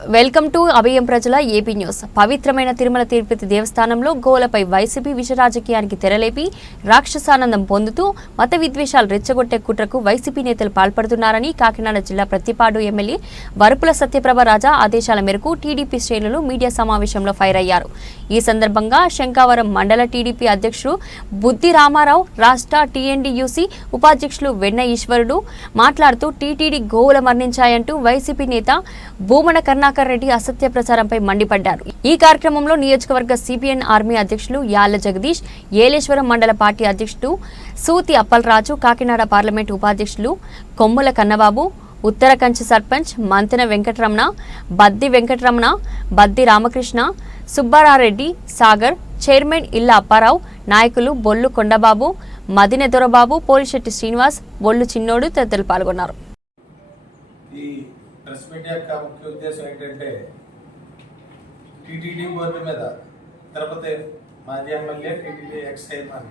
Welcome to అభయం ప్రజల AP news. పవిత్రమైన తిరుమల తిరుపతి దేవస్థానంలో గోలపై వైసీపీ విష రాజకీయానికి తెరలేపి రాక్షసానందం పొందుతూ మత విద్వేషాలు రెచ్చగొట్టే కుట్రకు వైసీపీ నేతలు పాల్పడుతున్నారని కాకినాడ జిల్లా ప్రతిపాడు ఎమ్మెల్యే వరుపుల సత్యప్రభ రాజా ఆదేశాల మేరకు టీడీపీ శ్రేణులు మీడియా సమావేశంలో ఫైర్ అయ్యారు ఈ సందర్భంగా శంకావరం మండల టీడీపీ అధ్యక్షుడు బుద్ధి రామారావు రాష్ట్ర టీఎన్డీయూసీ ఉపాధ్యక్షులు వెన్న ఈశ్వరుడు మాట్లాడుతూ టీటీడీ గోవుల మరణించాయంటూ వైసీపీ నేత భూమన కరుణాకర్ రెడ్డి అసత్య ప్రచారంపై మండిపడ్డారు. ఈ కార్యక్రమంలో నియోజకవర్గ సిపిఎన్ ఆర్మీ అధ్యక్షులు యాళ్ళ జగదీష్ ఏలేశ్వరం మండల పార్టీ అధ్యక్షుడు సూతి అప్పలరాజు కాకినాడ పార్లమెంటు ఉపాధ్యక్షులు కొమ్ముల కన్నబాబు ఉత్తర కంచి సర్పంచ్ మంతెన వెంకటరమణ బద్ది వెంకటరమణ బద్ది రామకృష్ణ సుబ్బారారెడ్డి సాగర్ చైర్మన్ ఇల్ల అప్పారావు నాయకులు బొల్లు కొండబాబు మదిన దొరబాబు పోలిశెట్టి శ్రీనివాస్ బొల్లు చిన్నోడు తదితరులు పాల్గొన్నారు. ప్రెస్ మీట్ యొక్క ముఖ్య ఉద్దేశం ఏంటంటే టీటీడీ బోర్డు మీద తిరుపతి మాజీ MLA TTD ex chairman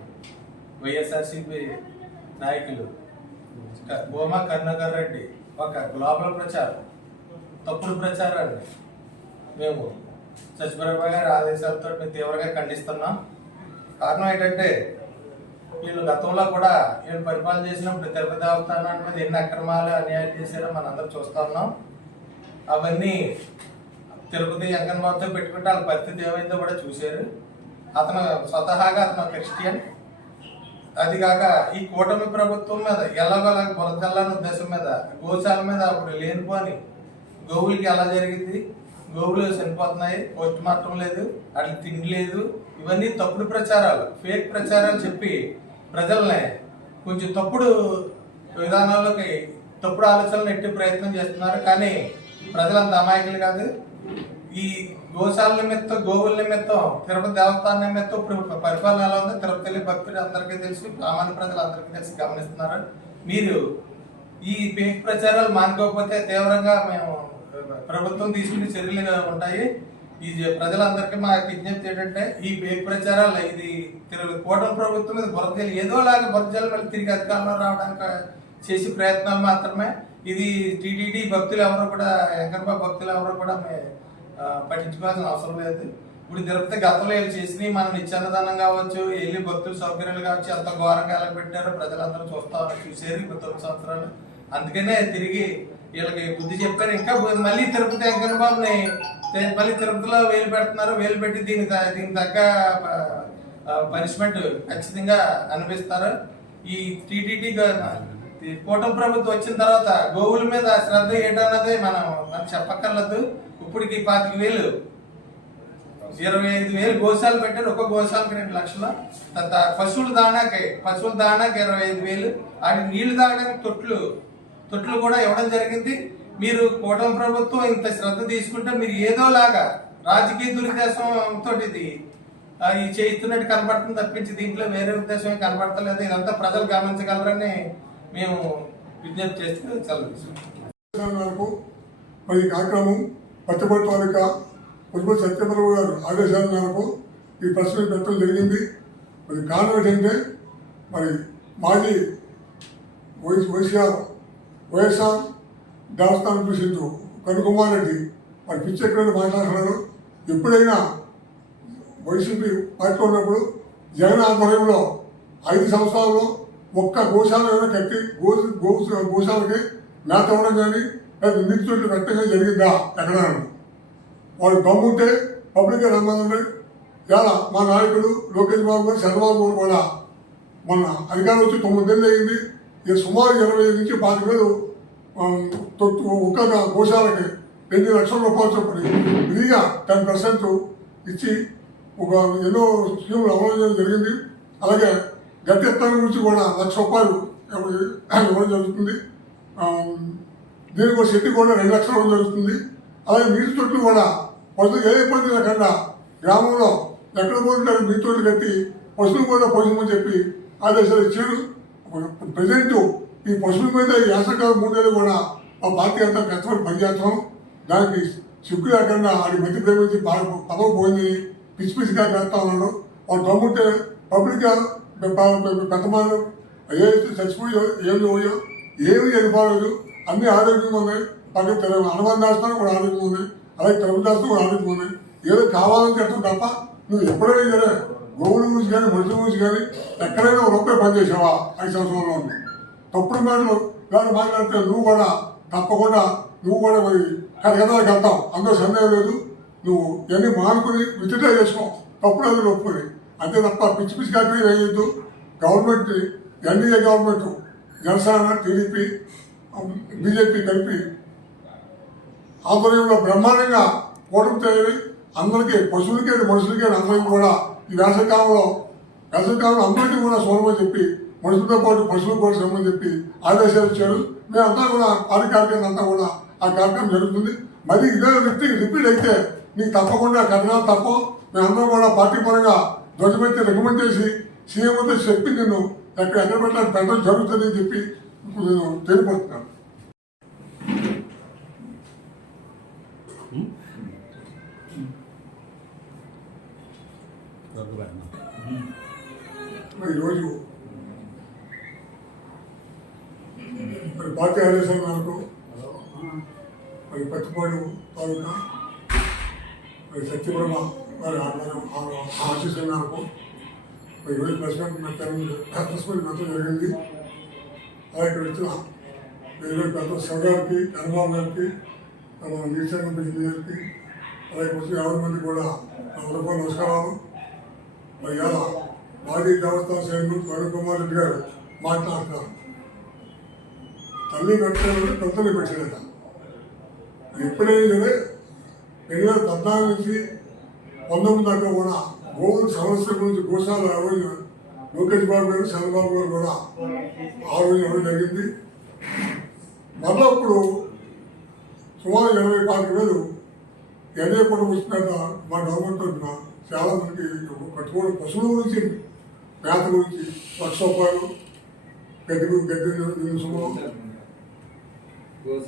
YSRCP నాయకులు భూమా కరుణాకర్ రెడ్డి ఒక గ్లోబల్ ప్రచారం తప్పుడు ప్రచారాన్ని మేము సచివరావు గారి ఆదేశాలతో మేము తీవ్రంగా ఖండిస్తున్నాం. కారణం ఏంటంటే వీళ్ళు గతంలో కూడా వీళ్ళు పరిపాలన చేసినప్పుడు తిరుపతి దేవస్థానం మీద ఎన్ని అక్రమాలు అన్యాయం చేశారో మనందరం చూస్తా ఉన్నాం. అవన్నీ తిరుపతి వెంకన్నబాబుతో పెట్టుకుంటే వాళ్ళ పరిస్థితి ఏమైందో కూడా చూశారు. అతను స్వతహాగా అతను క్రిస్టియన్. అది కాక ఈ కూటమి ప్రభుత్వం మీద ఎలాగోలాగ బురదల్లని ఉద్దేశం మీద గోశాల మీద అప్పుడు లేనిపోని గోవులకి ఎలా జరిగింది? గోవులు చనిపోతున్నాయి పోస్ట్ మార్టం లేదు అట్లా తిండి లేదు. ఇవన్నీ తప్పుడు ప్రచారాలు ఫేక్ ప్రచారాలు చెప్పి ప్రజల్ని కొంచెం తప్పుడు విధానాల్లోకి తప్పుడు ఆలోచనలు ఎట్టి ప్రయత్నం చేస్తున్నారు. కానీ ప్రజలంత అమాయకులు కాదు. ఈ గోశాల నిమిత్తం గోవుల నిమిత్తం తిరుపతి దేవస్థానం నిమిత్తం ఇప్పుడు పరిపాలన ఎలా ఉందో తిరుపతి భక్తులు అందరికీ తెలుసు. సామాన్య ప్రజలు అందరికీ తెలిసి గమనిస్తున్నారు. మీరు ఈ పేక్ ప్రచారాలు మానుకోకపోతే తీవ్రంగా మేము ప్రభుత్వం తీసుకునే చర్యలు ఉంటాయి. ఈ ప్రజలందరికీ మా విజ్ఞప్తి ఏంటంటే ఈ ఫేక్ ప్రచారాలు ఇది తిరుగు కూటమి ప్రభుత్వం మీద బురదలు ఏదోలాగా బురదలు మళ్ళీ తిరిగి అధికారంలో రావడానికి చేసే ప్రయత్నాలు మాత్రమే. ఇది టీటీడీ భక్తులు ఎవరు కూడా వెంకటబాబు భక్తులు ఎవరు కూడా పట్టించుకోవాల్సిన అవసరం లేదు. ఇప్పుడు తిరుపతి గతంలో వీళ్ళు చేసినవి మనం నిత్యాన్నదానం కావచ్చు వెళ్ళి భక్తులు సౌకర్యాలు కావచ్చు ఎంత ఘోరంగా ఎలా పెట్టారో ప్రజలందరూ చూస్తా చూసేది చూసారు ఇప్పుడు తొమ్మిది సంవత్సరాలు. అందుకనే తిరిగి వీళ్ళకి బుద్ధి చెప్పారు. ఇంకా మళ్ళీ తిరుపతి వెంకన్న మళ్ళీ తిరుపతిలో వేలు పెడుతున్నారు. వేలు పెట్టి దీనికి దీని దీనికి తగ్గ పనిష్మెంట్ ఖచ్చితంగా అనిపిస్తారు ఈ టీటీడీ కూటమి ప్రభుత్వం వచ్చిన తర్వాత గోవుల మీద శ్రద్ధ ఏంటన్నది మనం మనం చెప్పక్కర్లేదు. ఇప్పటికి పాతిక వేలు ఇరవై ఐదు వేలు గోశాలు పెట్టారు. ఒక గోశాలకు రెండు లక్షలు. పశువుల దాణాకి పశువుల దాణాకి ఇరవై ఐదు వేలు. వాటికి నీళ్ళు తాగడానికి తొట్లు తొట్లు కూడా ఇవ్వడం జరిగింది. మీరు కూటమి ప్రభుత్వం ఇంత శ్రద్ధ తీసుకుంటే మీరు ఏదోలాగా రాజకీయ దురుద్దేశంతో ఇది ఈ చేస్తున్నట్టు కనబడుతుంది తప్పించి దీంట్లో వేరే ఉద్దేశం కనబడతలేదు ఇదంతా ప్రజలు గమనించగలరని మేము విజ్ఞప్తి చేస్తే చాలా తీసుకుంటాం ఆదేశాల మరి కార్యక్రమం పచ్చబడి తాలూకా పుష్ప సత్యప్రభు గారు ఆదేశాల మేరకు ఈ ప్రశ్న పెట్టడం జరిగింది మరి కారణం ఏంటంటే మరి మాజీ వైఎస్ వైఎస్ఆర్ వైఎస్ఆర్ దేవస్థానం ప్రెసిడెంట్ కనుకుమార్ రెడ్డి మరి పిచ్చెక్కడ మాట్లాడుతున్నారు. ఎప్పుడైనా వైసీపీ పార్టీలో ఉన్నప్పుడు జగన్ ఆధ్వర్యంలో ఐదు సంవత్సరాల్లో ఒక్క గోశాల కట్టి గో గో గోశాలకి మేత ఇవ్వడం కానీ లేదా నిత్యులు కట్టగా జరిగిందా? ఎక్కడ వాళ్ళు దమ్ముంటే పబ్లిక్గా రమ్మంటే ఇలా మా నాయకుడు లోకేష్ బాబు గారు చంద్రబాబు గారు కూడా మొన్న అధికారం వచ్చి తొమ్మిది నెలలు అయింది. ఇక సుమారు ఇరవై నుంచి పాతిక వేలు ముఖ్యంగా తొత్తు ఒక్క గోశాలకి లక్షల రూపాయలు చొప్పున ఫ్రీగా టెన్ పర్సెంట్ ఇచ్చి ఒక ఎన్నో స్కీములు అమలు చేయడం జరిగింది. అలాగే గట్టి ఎత్తాల గురించి కూడా లక్ష రూపాయలు ఇవ్వడం జరుగుతుంది. దీనికి ఒక సెట్టి కూడా రెండు లక్షలు ఇవ్వడం జరుగుతుంది. అలాగే నీటి తొట్లు కూడా పశువులు ఏ ఇబ్బంది లేకుండా గ్రామంలో ఎక్కడ పోతుంటారు నీటి తొట్లు కట్టి పశువులు కూడా పోషమని చెప్పి ఆదేశాలు ఇచ్చారు. ప్రజెంట్ ఈ పశువుల మీద యాసకాలం మూడేళ్ళు కూడా మా పార్టీ అంతా కష్టపడి పనిచేస్తాం దానికి సిగ్గు లేకుండా ఆడి మధ్య ప్రేమించి పదవి పోయింది పిచ్చి పిచ్చిగా చేస్తా ఉన్నాడు. వాళ్ళు దమ్ముంటే పబ్లిక్గా పెద్దమాలు ఏ చచ్చిపోయో ఏం పోయో ఏమి చనిపోలేదు అన్ని ఆరోగ్యంగా ఉన్నాయి. పక్కన అనుబంధాస్తాను కూడా ఆరోగ్యం ఉంది. అలాగే తెలుగు దాస్తాను కూడా ఆరోగ్యం ఆలోచించుకున్నాయి ఏదో కావాలని చెప్తాం తప్ప నువ్వు ఎప్పుడైనా సరే గోవుల గురించి కానీ మనుషుల గురించి కానీ ఎక్కడైనా ఒక రూపాయి పనిచేసావా ఐదు సంవత్సరంలో ఉంది తప్పుడు మాటలు వాళ్ళు మాట్లాడితే నువ్వు కూడా తప్పకుండా నువ్వు కూడా మరి కలకత్తాకి వెళ్తావు. అందులో సందేహం లేదు. నువ్వు ఇవన్నీ మానుకుని విత్డ్రా చేసుకో. తప్పుడు అది ఒప్పుకొని. అంతే తప్ప పిచ్చి పిచ్చి కాకరీ వేయొద్దు. Government NDA government Janasena TDP BJP కలిపి ఆధ్వర్యంలో బ్రహ్మాండంగా ఓటమి తయారీ అందరికీ పశువులకైనా మనుషులకైనా అందరికీ కూడా ఈ వేసవికాలంలో వేసవికాలంలో అందరికీ కూడా సోమని చెప్పి మనుషులతో పాటు పశువులకు కూడా చూడమని చెప్పి ఆదేశాలు ఇచ్చారు. మేమంతా కూడా పార్టీ కార్యక్రమం అంతా కూడా ఆ కార్యక్రమం జరుగుతుంది. మరి ఇదే వ్యక్తి రిపీట్ అయితే నీకు తప్పకుండా కథనాలు తప్ప మేమందరం కూడా పార్టీ పరంగా ధ్వజమెత్తి రికమెండ్ చేసి సీఎం వద్ద చెప్పి నేను ఎక్కడ ఎక్కడ పెట్టాలి పెట్టడం జరుగుతుందని చెప్పి నేను తెలియపోతున్నాను మరి ఈరోజు మరి పార్టీ ఆదేశాల మేరకు మరి పత్తిపాడు తాలూకా మరి సత్యబ్రహ్మ వారి ఆధ్వర్యం ఆశీస్సుల మేరకు మరి ఈరోజు ప్రెస్ మీట్ ప్రెస్ మీట్ పెట్టడం జరిగింది. అలాగే ఇక్కడ వచ్చిన వేరే పెద్ద సగారికి కనుబాబు గారికి తమ నీచంగా ఇంజనీర్కి అలాగే వచ్చిన యాభై మంది కూడా నా హృదయపూర్వక నమస్కారాలు. మరి ఇలా మాజీ దేవస్థాన సైనికులు వరుణ్ కుమార్ రెడ్డి గారు మాట్లాడుతున్నారు తల్లి పెట్టాడు పెద్దలు పెట్టాడట ఎప్పుడైనా సరే రెండు వేల పద్నాలుగు నుంచి పంతొమ్మిది దాకా కూడా గోవుల సమస్య గురించి గోశాల ఆ రోజు లోకేష్ బాబు గారు చంద్రబాబు గారు కూడా ఆ రోజు ఇవ్వడం జరిగింది. మళ్ళీ అప్పుడు సుమారు ఇరవై పాతిక వేలు ఎన్ఏ కూడా వచ్చినాక మా గవర్నమెంట్ తరఫున చాలా మందికి కట్టుకోవడం పశువుల గురించి మేత గురించి లక్ష రూపాయలు గడ్డి గడ్డి సుమారు గోస